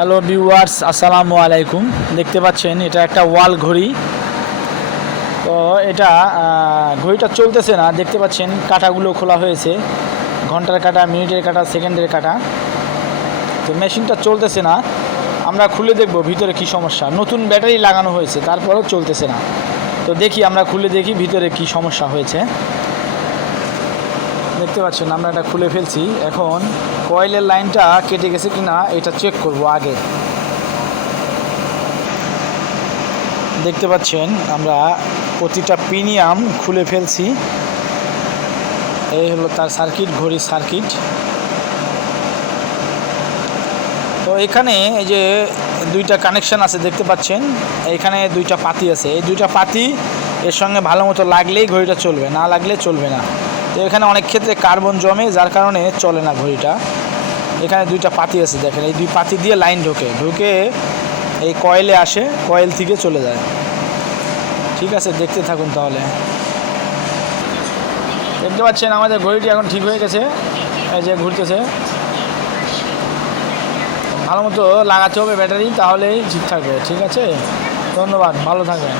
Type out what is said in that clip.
Hello viewers আসসালামু আলাইকুম। দেখতে পাচ্ছেন, এটা একটা ওয়াল ঘড়ি। তো এটা ঘড়িটা চলতেছে না। দেখতে পাচ্ছেন, কাঁটাগুলো খোলা হয়েছে। ঘণ্টার কাঁটা, মিনিটের কাটা, সেকেন্ডের কাটা। তো মেশিনটা চলতেছে না। আমরা খুলে দেখব ভিতরে কি সমস্যা। নতুন ব্যাটারি লাগানো হয়েছে, তারপরেও চলতেছে না। তো দেখি, আমরা খুলে দেখি ভিতরে কি সমস্যা হয়েছে। দেখতে পাচ্ছেন, আমরা এটা খুলে ফেলছি। এখন কয়েলের লাইনটা কেটে গেছে কিনা, এটা চেক করব আগে। দেখতে পাচ্ছেন, আমরা প্রতিটা প্রিমিয়াম খুলে ফেলছি। এই হলো তার সার্কিট, ঘড়ির সার্কিট। তো এখানে এই যে দুইটা কানেকশন আছে, দেখতে পাচ্ছেন, এখানে দুইটা পাতি আছে। এই দুইটা পাতি এর সঙ্গে ভালো মতো লাগলেই ঘড়িটা চলবে, না লাগলে চলবে না। তো এখানে অনেক ক্ষেত্রে কার্বন জমে, যার কারণে চলে না ঘড়িটা। এখানে দুইটা পাতি আছে, দেখেন। এই দুই পাতি দিয়ে লাইন ঢোকে। ঢুকে এই কয়েলে আসে, কয়েল থেকে চলে যায়। ঠিক আছে, দেখতে থাকুন তাহলে। দেখতে পাচ্ছেন, আমাদের ঘড়িটি এখন ঠিক হয়ে গেছে। এই যে ঘুরতেছে। ভালো মতো লাগাতে হবে ব্যাটারি, তাহলেই ঠিক থাকবে। ঠিক আছে? ধন্যবাদ, ভালো থাকবেন।